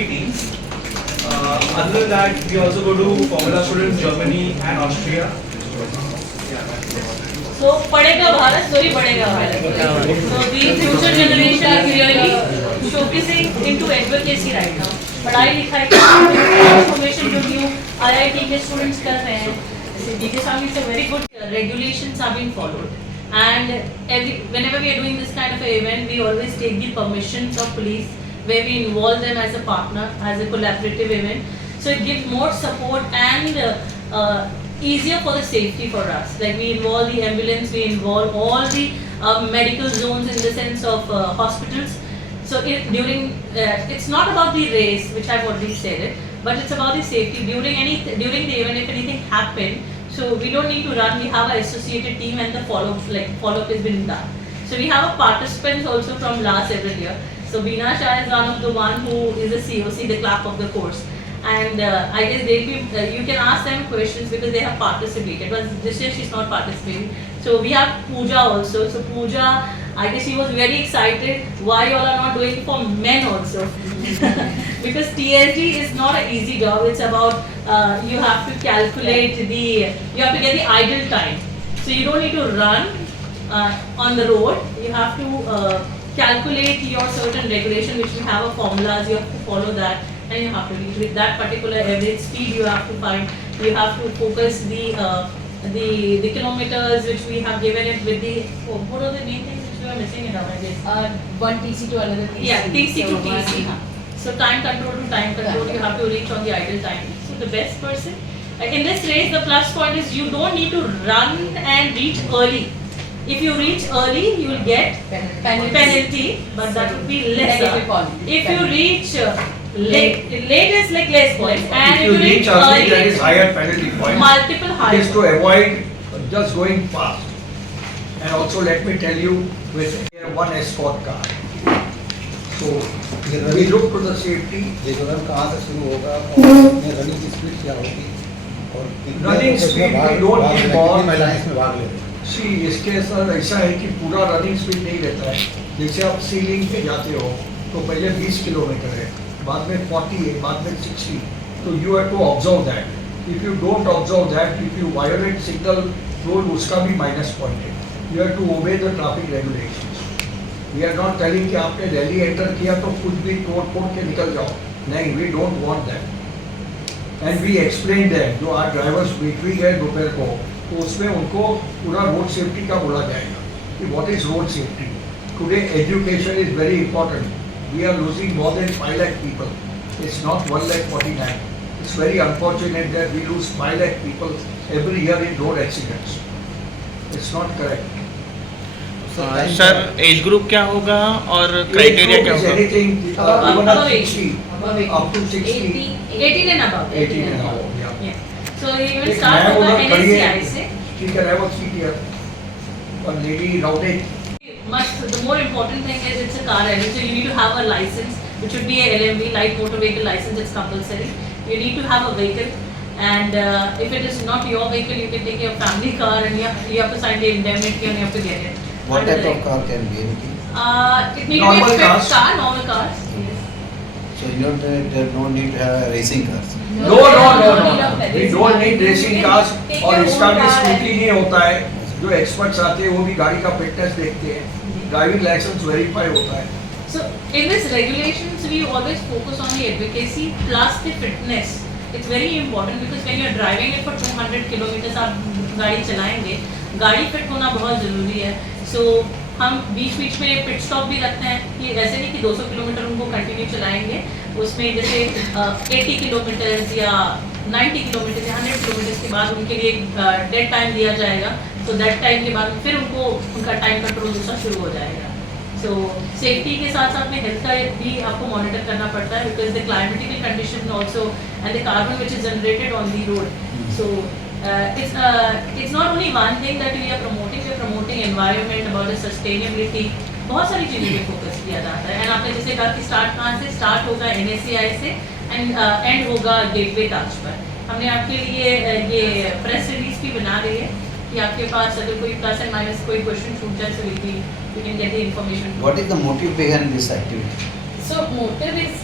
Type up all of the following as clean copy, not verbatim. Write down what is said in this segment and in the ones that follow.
safety teams. Other than that, we also go to Formula Student in Germany and Austria. So padega Bharat, slowly बढ़ेगा Bharat. So the future generation is really showcasing into advocacy right now. पढ़ाई लिखाई information जो new IIT के students कर रहे हैं. DJ Swami is a very good regulations are being followed. And whenever we are doing this kind of an event, we always take the permission from police, where we involve them as a partner, as a collaborative event. So it gives more support and easier for the safety for us. Like we involve the ambulance, we involve all the medical zones in the sense of hospitals. So it's not about the race, which I've already said it, but it's about the safety during the event. If anything happened, so we don't need to run. We have an associated team, and the follow up has been done. So we have a participants also from last several year. So Veena Shah is one of the one who is the COC, the clerk of the course. And I guess they'll be, you can ask them questions because they have participated. But this year she's not participating. So we have Pooja also. So Pooja, I guess she was very excited. Why you all are not doing it for men also? Because TSD is not an easy job. It's about you have to calculate you have to get the idle time. So you don't need to run on the road. You have to calculate your certain regulation, which we have a formulas. You have to follow that. And you have to reach with that particular average speed. You have to find. You have to focus the kilometers which we have given it with the. What are the main things which we are missing in our days? One TC to another TC. Yeah, TC to TC. So time control to time control. You have to reach on the idle time. So the best person in this race, the plus point is you don't need to run and reach early. If you reach early, you will get penalty, but that would be lesser. If you reach late is like less points, and if you reach early, there is higher penalty points. Multiple higher. Just to avoid just going fast. And also let me tell you, with one escort car. So we look to the safety. ये run कहाँ से शुरू होगा और running की speed क्या होगी और Running speed we don't need more. महिलाएं इसमें भाग ले रही हैं. See, इसके साथ ऐसा है कि पूरा रनिंग स्पीड नहीं रहता है. जैसे आप सीलिंग पे जाते हो तो पहले 20 किलोमीटर है, बाद में 40 है, बाद में 60. तो you have to observe that. If you don't observe that, if you violate signal rule, उसका भी minus point है. You have to obey the traffic regulations. We are not telling कि आपने दिल्ली एंटर किया तो कुछ भी तोड़ के निकल जाओ. नहीं, we don't want that. And we explain that. जो आज ड्राइवर्स मीटिंग है दोपहर को, तो उसमें उनको पूरा रोड सेफ्टी का बोला जाएगा कि what is road safety. Today education is very important. We are losing more than 5 lakh people. It's not 1,49,000. It's very unfortunate that we lose 5 lakh people every year in road accidents. It's not correct. Sir age group क्या होगा और criteria क्या होगा? Anything even up to 60, up to 60, 18 and above. 18 and above. Yeah. So you will एक start नया with the उधर खड़ी है, NSCI से. ठीक है, वो सीट है, और lady Rautes. The more important thing is it's a car rally, so you need to have a license, which would be a LMV, light motor vehicle license. It's compulsory. You need to have a vehicle, and if it is not your vehicle, you can take your family car, and you have to sign the indemnity, and you have to get it. What type of car can be anything? It need to be Normal a fit cars. car, normal cars. Yes. So you don't no need to have racing cars. No. We don't need racing cars. और इसका भी scooty नहीं होता है. जो experts आते हैं वो भी गाड़ी का फिटनेस देखते हैं. ड्राइविंग लाइसेंस वेरीफाई होता है. So in this regulations, we always focus on the advocacy plus the fitness. It's very important because when you are driving it for 200 kilometers, आप गाड़ी चलाएंगे, गाड़ी फिट होना बहुत ज़रूरी है. So हम बीच में पिट स्टॉप भी रखते हैं कि ऐसे नहीं कि 200 किलोमीटर उनको कंटिन्यू चलाएंगे. उसमें जैसे 80 किलोमीटर्स या 90 किलोमीटर या 100 किलोमीटर के बाद उनके लिए डेड टाइम दिया जाएगा. तो डेड टाइम के बाद फिर उनका टाइम कंट्रोल दूसरा शुरू हो जाएगा. सो सेफ्टी के साथ साथ में हेल्थ का भी आपको मॉनिटर करना पड़ता है because the climatical condition also and the carbon which is generated on the road. So it's not only one thing that we are promoting environment, about the sustainability. बहुत सारी चीज़ों पे फोकस किया जाता है. एंड आपने जैसे कहा कि स्टार्ट कहाँ से स्टार्ट होगा NSCI से एंड एंड होगा गेटवे ताज पर. हमने आपके लिए ये प्रेस रिलीज भी बना रही है कि आपके पास अगर कोई प्लस एंड माइनस कोई क्वेश्चन छूट जाए so you can get the information. What is the motive behind this activity? So motive is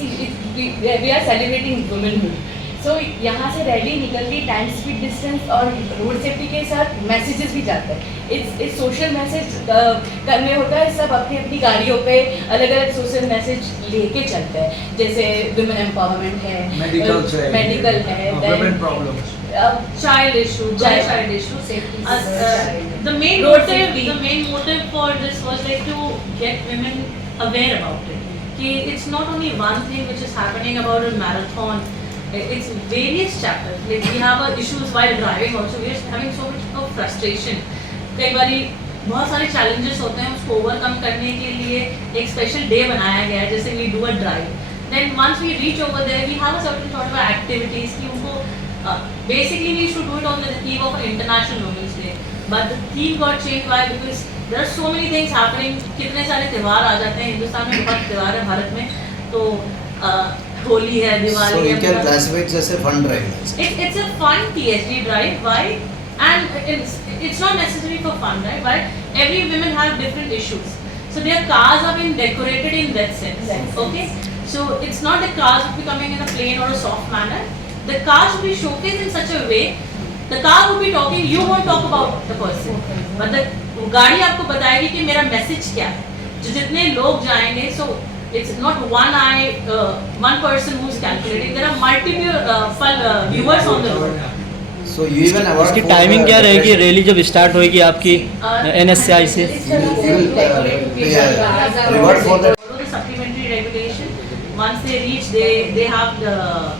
we are celebrating womanhood. So यहाँ से रैली निकलती टाइम स्पीड डिस्टेंस और रोड सेफ्टी के साथ messages भी जाते हैं। इस सोशल मैसेज करने होता है, सब अपनी अपनी गाड़ियों पे अलग अलग सोशल मैसेज लेके चलते हैं, जैसे वुमेन एम्पावरमेंट है, मेडिकल है, women problems. child issue, child issue. safety, The main Road motive, safety. the main motive for this was like to get women aware about it. कि it's not only one thing which is happening about a marathon. It's various chapters. Like we have our issues while driving also. We are having so much of frustration. कई बारी बहुत सारे challenges होते हैं, उसको overcome करने के लिए एक special day बनाया गया है, जैसे we do a drive. Then once we reach over there, we have a certain sort of activities कि उनको basically we should do it on the eve of International Women's Day. But the theme got changed. Why? Because there are so many things happening. कितने सारे त्योहार आ जाते हैं, हिंदुस्तान में बहुत त्योहार है भारत में, तो होली है, दिवाली So है. you can classify it as a fun drive. It's a fun TSG drive. Why? And it's not necessary for fun, right? But every women have different issues. So their cars have been decorated in that sense. Okay? So it's not the cars will be coming in a plain or a soft manner. The cars will be showcased in such a way. The car will be talking. You won't talk about the person. But the गाड़ी आपको बताएगी कि मेरा message क्या है. जो जितने लोग जाएंगे, so it's not one person who's calculating. There are multiple viewers on the road. So you even award इसकी for टाइमिंग क्या रहेगी रैली जब स्टार्ट होएगी आपकी NSCI से? You will pay a reward for that. Follow the supplementary regulation. Once they reach, they have the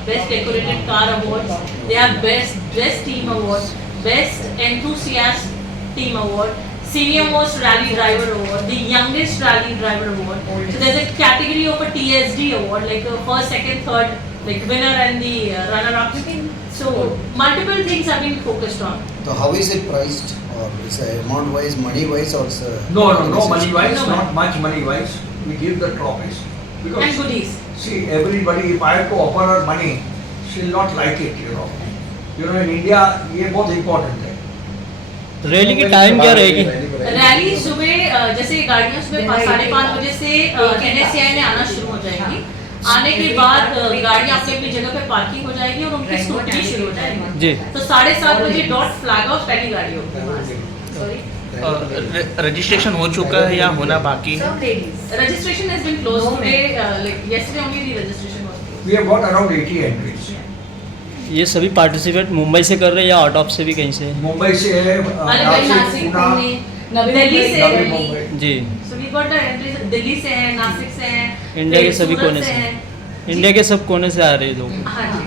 best decorated car awards. They have best dress team award, best enthusiast team award, senior most rally driver award, the youngest rally driver award. So there's a category of a TSD award, like first, second, third, like winner and the runner-up. So multiple things have been focused on. So how is it priced, or is it amount wise, money wise, or is it No money wise, No not much money wise. We give the trophies. And Because goodies. see, everybody, if I have to offer her money, she'll not like it, you know. You know, in India, ये बहुत important है. Rally की time क्या रहेगी? Rally सुबह जैसे गाड़ियाँ सुबह 5:30 बजे से NSCI में आना शुरू हो जाएंगी. आने के बाद गाड़ियाँ अपनी अपनी जगह पे पार्किंग हो जाएगी और उनकी स्कूटी शुरू हो जाएगी. जी. तो 7:30 बजे डॉट फ्लैग ऑफ पहली गाड़ी होगी वहाँ से. Sorry. रजिस्ट्रेशन हो चुका है या होना बाकी है? सब ladies. Registration has been closed today. Like yesterday only the registration was closed. We have got around 80 entries. ये सभी पार्टिसिपेट मुंबई से कर रहे हैं या आउट ऑफ से भी कहीं से? मुंबई से है, अलग-अलग नासिक, नासिक, पुणे, पुणे, दिल्ली से नवी है. मुंबई. जी. So we got the entries Delhi से है, नासिक से है, इंडिया के फिर सभी सूरत कोने से. हैं. इंडिया के सब कोने से आ रहे हैं लोग. हाँ जी.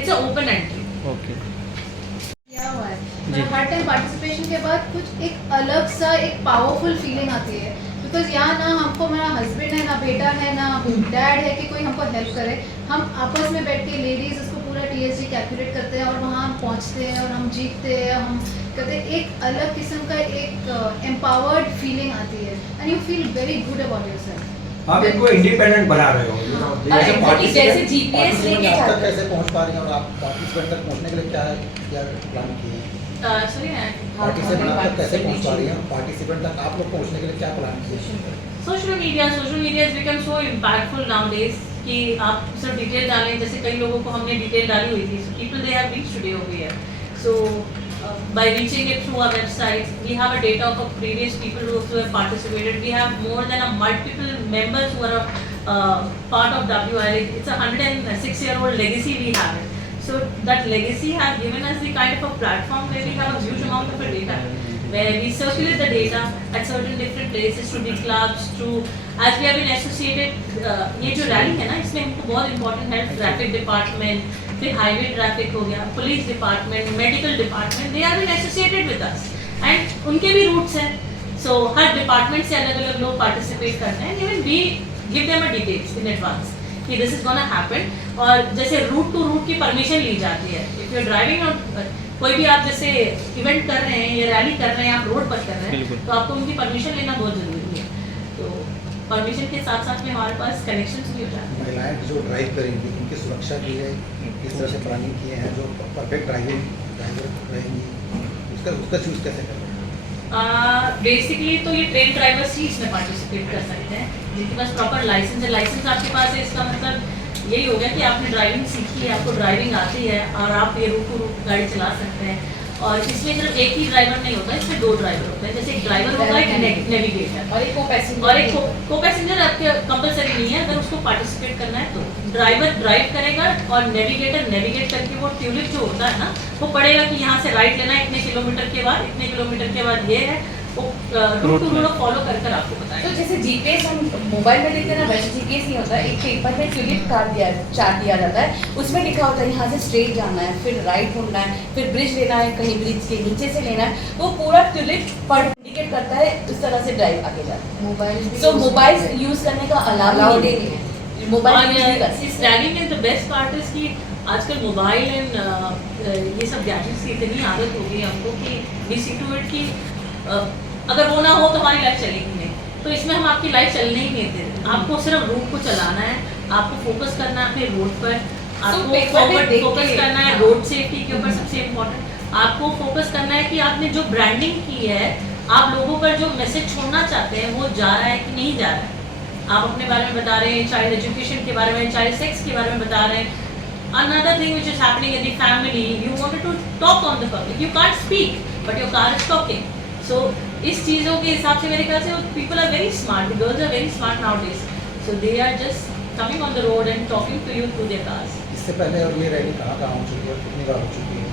It's a open entry. Okay. किया हुआ है. जी. हर टाइम पार्टिसिपेशन के बाद कुछ एक अलग सा एक पावरफुल फीलिंग आती है, बिकॉज यहाँ ना हमको मेरा हस्बैंड है, ना बेटा है, ना डैड है कि कोई हमको हेल्प करे. हम आपस में बैठ के लेडीज उसको पूरा TSG कैलकुलेट करते हैं और वहाँ हम पहुँचते हैं और हम जीतते हैं. हम कहते हैं एक अलग किस्म का एक एम्पावर्ड फीलिंग आती है and you feel very good about yourself. आप इनको इंडिपेंडेंट बना रहे हो, you know. अरे exactly, जैसे GPS लेके आप तक जाते हैं. कैसे पहुंच पा रही हैं और आप पार्टिसिपेंट तक पहुंचने के लिए क्या प्लान किए हैं? Sorry, पार्टिसिपेंट आप तक कैसे पहुंच पा रही हैं? पार्टिसिपेंट तक आप लोग पहुंचने के लिए क्या प्लान किए हैं? social media has become so impactful nowadays कि आप सिर्फ डिटेल डालें. जैसे कई लोगों को हमने डिटेल डाली हुई थी. So people they have reached today over here. So by reaching it through our website, we have a data of previous people who have participated. We have more than a multiple members who are part of WIL. It's a 106-year-old legacy we have. So that legacy has given us the kind of a platform where we have a huge amount of data, where we circulate the data at certain different places to the clubs, to as we have been associated. ये जो rally है ना, इसमें हमको बहुत important है traffic department, फिर highway traffic हो गया, police department, medical department, they have been associated with us and उनके भी रूट्स हैं. सो हर डिपार्टमेंट से अलग अलग लोग पार्टिसिपेट करते हैं. Even we give them a details in advance कि दिस इज गोना हैपन. और जैसे रूट टू रूट की परमिशन ली जाती है. If you are driving on कोई भी आप जैसे इवेंट कर रहे हैं या रैली कर रहे हैं, आप रोड पर कर रहे हैं, तो आपको उनकी परमिशन लेना बहुत जरूरी है. तो परमिशन के साथ साथ में हमारे पास कनेक्शंस भी हो जाते हैं. महिलाएं जो ड्राइव करेंगी उनकी सुरक्षा के लिए किस तरह से प्लानिंग किए हैं? जो परफेक्ट ड्राइवर रहेंगी उसका चूज कैसे करें? बेसिकली तो ये ट्रेन ड्राइवर्स ही इसमें पार्टिसिपेट कर सकते हैं जिनके पास प्रॉपर लाइसेंस है। लाइसेंस आपके पास है, इसका मतलब यही हो गया कि आपने ड्राइविंग सीखी है, आपको ड्राइविंग आती है और आप ये रूट टू रूट गाड़ी चला सकते हैं। और इसमें सिर्फ एक ही ड्राइवर नहीं होता, इसमें 2 ड्राइवर होते हैं। जैसे एक ड्राइवर होता है, एक नेविगेटर और एक को पैसेंजर, और एक को पैसेंजर आपके कंपलसरी नहीं है। अगर उसको पार्टिसिपेट करना है तो ड्राइवर ड्राइव करेगा और नेविगेटर नेविगेट करके वो ट्यूलिप जो होता है ना, वो पढ़ेगा कि यहाँ से राइट लेना है इतने किलोमीटर के बाद, इतने किलोमीटर के बाद ये है, वो रूट टू रूट फॉलो कर कर आपको तो बताएगा। जैसे जीपीएस हम मोबाइल में देखते हैं ना, वैसे जीपीएस नहीं होता। एक पेपर में ट्यूलिप चार्ट दिया जाता है, उसमें लिखा होता है यहाँ से स्ट्रेट जाना है, फिर राइट मुड़ना है, फिर ब्रिज लेना है, कहीं ब्रिज के नीचे से लेना है। वो पूरा ट्यूलिप पर इंडिकेट करता है, उस तरह से ड्राइव आगे जाता है। मोबाइल सो मोबाइल यूज करने का अलाउ नहीं है, मोबाइल यूज नहीं कर सकते। इस रैगिंग में द बेस्ट पार्ट इज कि आजकल मोबाइल एंड ये सब गैजेट्स की इतनी आदत हो गई हमको कि वी सी टू इट कि अगर वो ना हो तो हमारी लाइफ चलेगी नहीं। तो इसमें हम आपकी लाइफ चलने ही नहीं देते। आपको सिर्फ रूट को चलाना है, आपको फोकस करना है अपने रोड पर, आपको फोकस करना है रोड सेफ्टी के ऊपर। सबसे इम्पोर्टेंट आपको फोकस करना है कि आपने जो ब्रांडिंग की है, आप लोगों पर जो मैसेज छोड़ना चाहते हैं वो जा रहा है कि नहीं जा रहा है। आप अपने बारे में बता रहे हैं, चाइल्ड एजुकेशन के बारे में, चाइल्ड सेक्स के बारे में बता रहे हैं। Another thing which is happening in the family, you wanted to talk on the public, you can't speak, but your car is talking. So इस चीज़ों के हिसाब से मेरे ख्याल से people are very smart, the girls are very smart nowadays. So they are just coming on the road and talking to you through their cars. इससे पहले और ये रैली कहाँ हो चुकी है, कितनी बार हो चुकी है?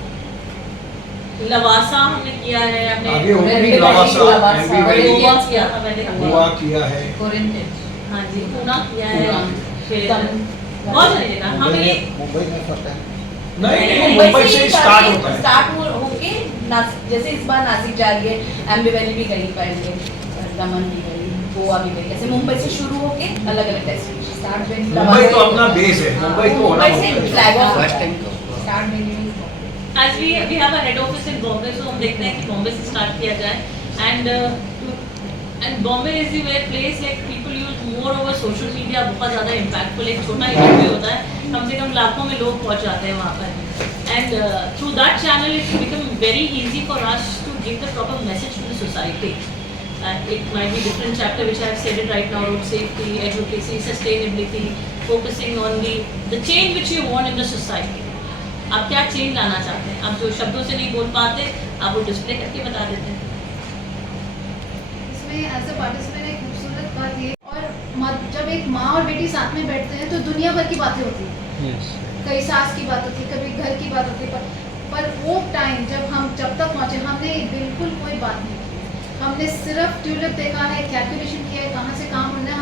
लवासा हमने किया है, आगे हमने होगी लवासा, एमपी वैली, गोवा किया था मैंने, गोवा किया है, हाँ जी, पूना किया है, फिर बहुत सारी जगह हमें ये मुंबई में फर्स्ट टाइम नहीं मुंबई से स्टार्ट होता है। स्टार्ट होके जैसे इस बार नासिक जा रही है, एम्बी वैली भी गई पहले, दमन भी गई, गोवा भी गई। ऐसे मुंबई से शुरू होके अलग अलग डेस्टिनेशन स्टार्ट। मुंबई तो अपना बेस है, मुंबई तो होना मुंबई से फ्लैग ऑफ स्टार्ट में As we have a head office in Bombay, so हम देखते हैं कि बॉम्बे से स्टार्ट किया जाए। and Bombay is the where place like people use more over social media, बहुत ज़्यादा impactful। एक छोटा इवेंट भी होता है, कम से कम लाखों में लोग पहुँच जाते हैं वहाँ पर। And through that channel it's become very easy for us to give the proper message to the society. It might be different chapter which I have said it right now: road safety, advocacy, sustainability, focusing on the change which you want in the society. आप क्या change लाना चाहते हैं, आप जो शब्दों से नहीं बोल पाते आप वो डिस्प्ले करके बता देते हैं। इसमें एज अ पार्टिसिपेंट एक खूबसूरत बात ये, और जब एक माँ और बेटी साथ में बैठते हैं तो दुनिया भर की बातें होती हैं। कई सास की बात होती है, कभी घर की बात होती है, पर वो टाइम जब तक पहुँचे हमने बिल्कुल कोई बात नहीं की। हमने सिर्फ ट्यूलिप देखा है, कैलकुलेशन किया है, कहाँ से काम होना है,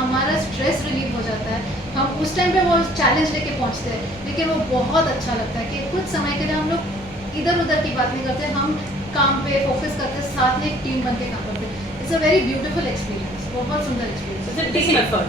हमारा स्ट्रेस रिलीव हो जाता है। हम उस टाइम पे वो चैलेंज लेके पहुँचते हैं, लेकिन वो बहुत अच्छा लगता है कि कुछ समय के लिए हम लोग इधर उधर की बात नहीं करते, हम काम पे फोकस करते, साथ में एक टीम बन के काम करते। It's a very beautiful experience, बहुत सुंदर experience. It's a team effort.